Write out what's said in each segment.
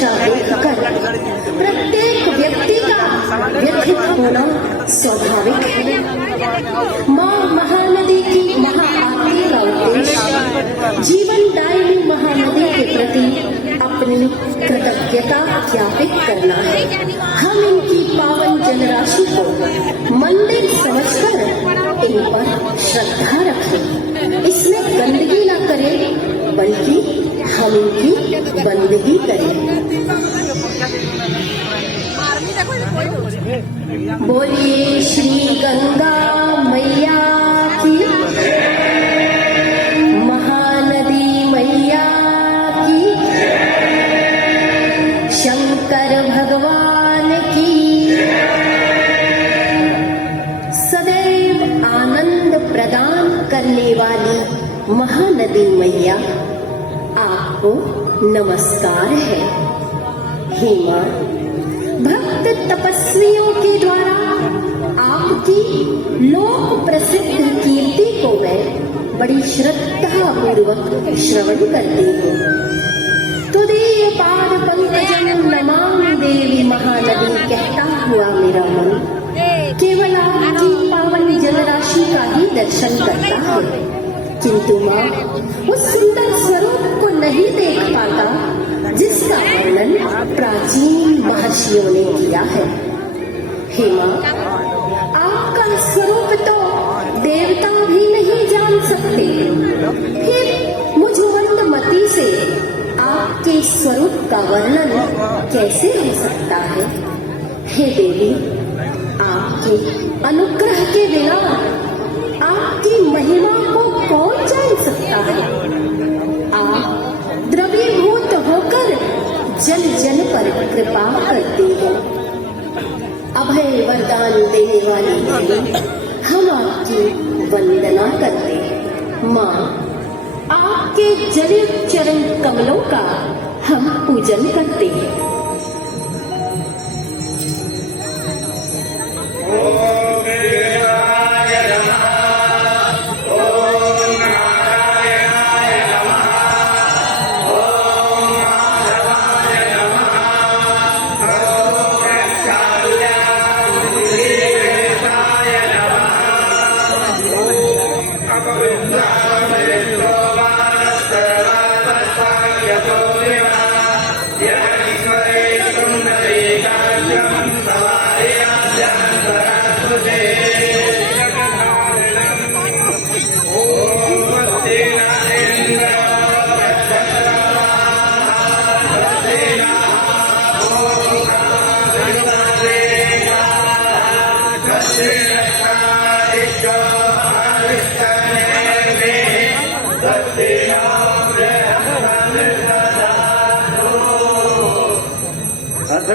दशा देखकर प्रत्येक व्यक्ति का व्यथित होना स्वाभाविक है। माँ महानदी की महाआरती का उद्देश्य जीवनदायिनी महानदी के प्रति अपनी कृतज्ञता ज्ञापित करना है। हम इनकी पावन जलराशि को मंदिर समझकर इन पर श्रद्धा रखें। इसमें गंदगी न करें बल्कि हम इनकी बंदगी करें। बोलिए श्री गंगा मैया की, महानदी मैया की, शंकर भगवान की। सदैव आनंद प्रदान करने वाली महानदी मैया आपको नमस्कार है। हे मां, भक्त तपस्वियों के द्वारा आपकी लोक प्रसिद्ध कीर्ति को मैं बड़ी श्रद्धा पूर्वक श्रवण करती हूँ। तुदीय पाद पंकजं नमामि देवी महानदी कहता हुआ मेरा मन केवल आपकी पावन जलराशि का ही दर्शन करता है, किंतु माँ उस सुंदर स्वरूप को नहीं देख पाता जिसका वर्णन प्राचीन महर्षियों ने किया है। हे माँ, आपका स्वरूप तो देवता भी नहीं जान सकते, फिर मुझ मंदमती से आपके स्वरूप का वर्णन कैसे हो सकता है। हे देवी, आपके अनुग्रह के बिना आपकी महिमा को कौन जान सकता है। आप द्रवीभूत होकर जन जन पर कृपा करती हैं। अभय वरदान देने वाली देवी, हम आपकी वंदना करते हैं। माँ, आपके जलित चरण कमलों का हम पूजन करते हैं।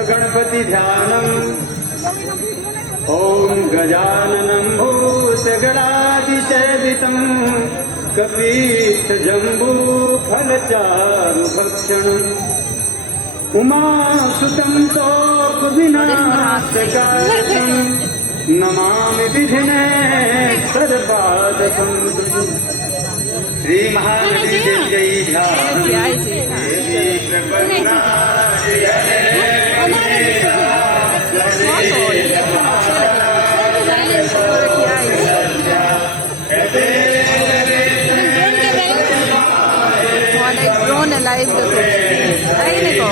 गणपति ध्यानम ओम गजाननं भूतगणादिसेवितं कपीत जम्बू फलचारुभक्षणम् उमासुतं तोप विनाशकारकं नमामि विघ्नेश्वरपादकं। श्री महानदी जय ड्रोन लाइव देखो आई देखो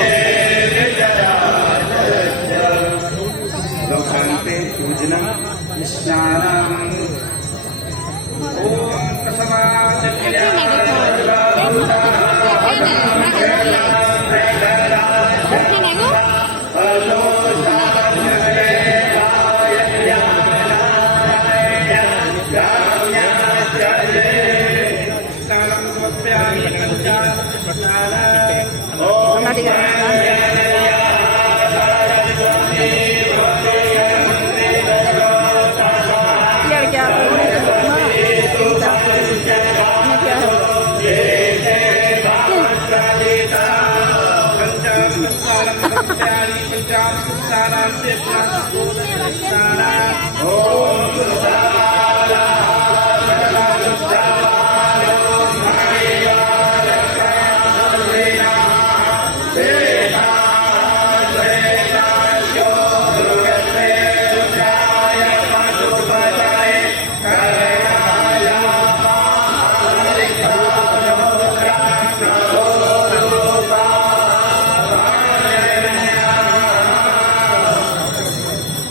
लोकांते पूजनम स्नानम ओम समाज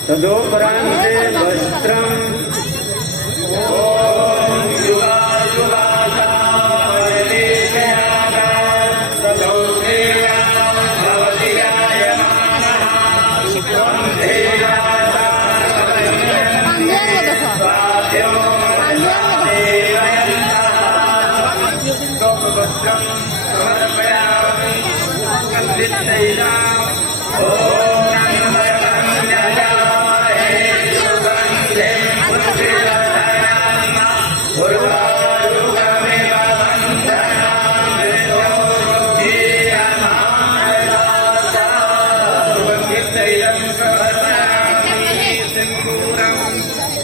तदोपरान्ते वस्त्रम् ॐ युगायुगासावयदेशयागात् तदौषेया भवति गायमानः शुक्रं धेयासा स्वाध्यो वस्त्रं समर्पयामि कल्लितैलाम् ॐ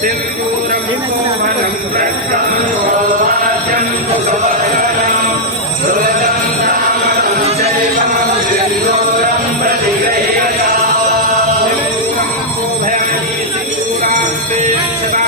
सिन्दूरं कोमलं रक्तं वाद्यं कुसुमकरं सुरतं रामं चैवं सिन्दूरं प्रतिगृह्यताम् सिन्दूरं कोभयामि सिन्दूरान्ते सदा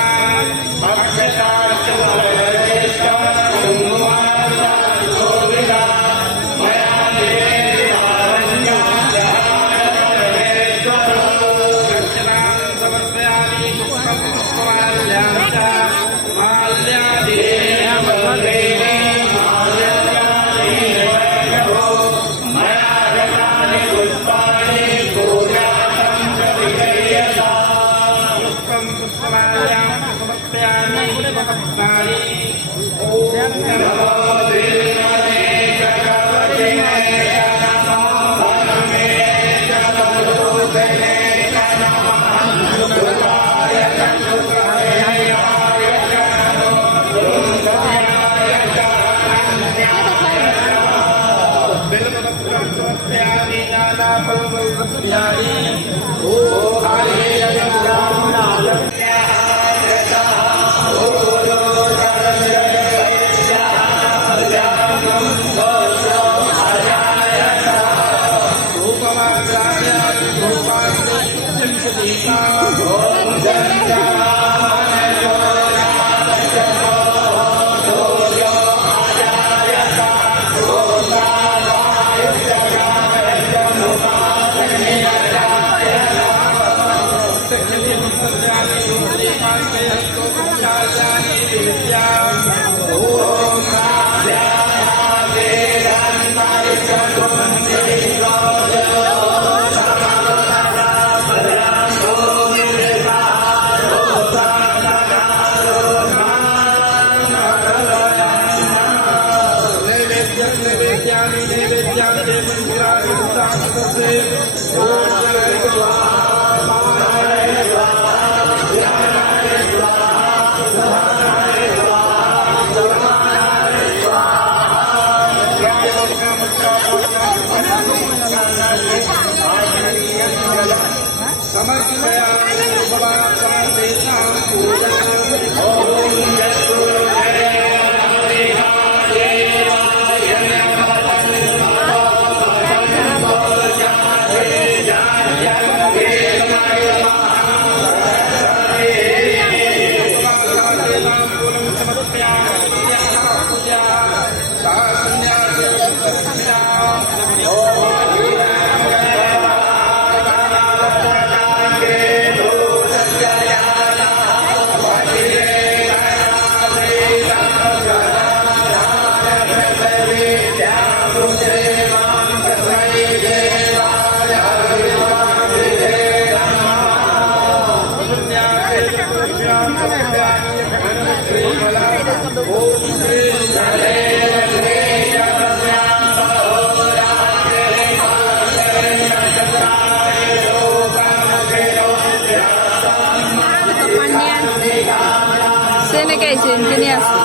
Sini guys, sini asli.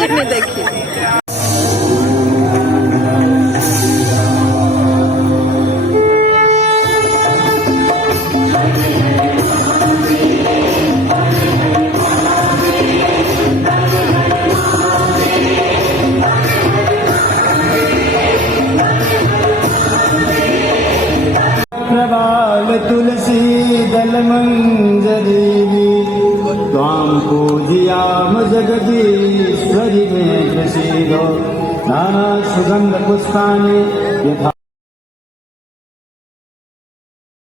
Ini देखिए. प्रवाल तुलसी दल मंजरी त्वां पूजयाम जगदीश्वरि मे प्रसीदो नाना सुगंध पुष्पाणि यथा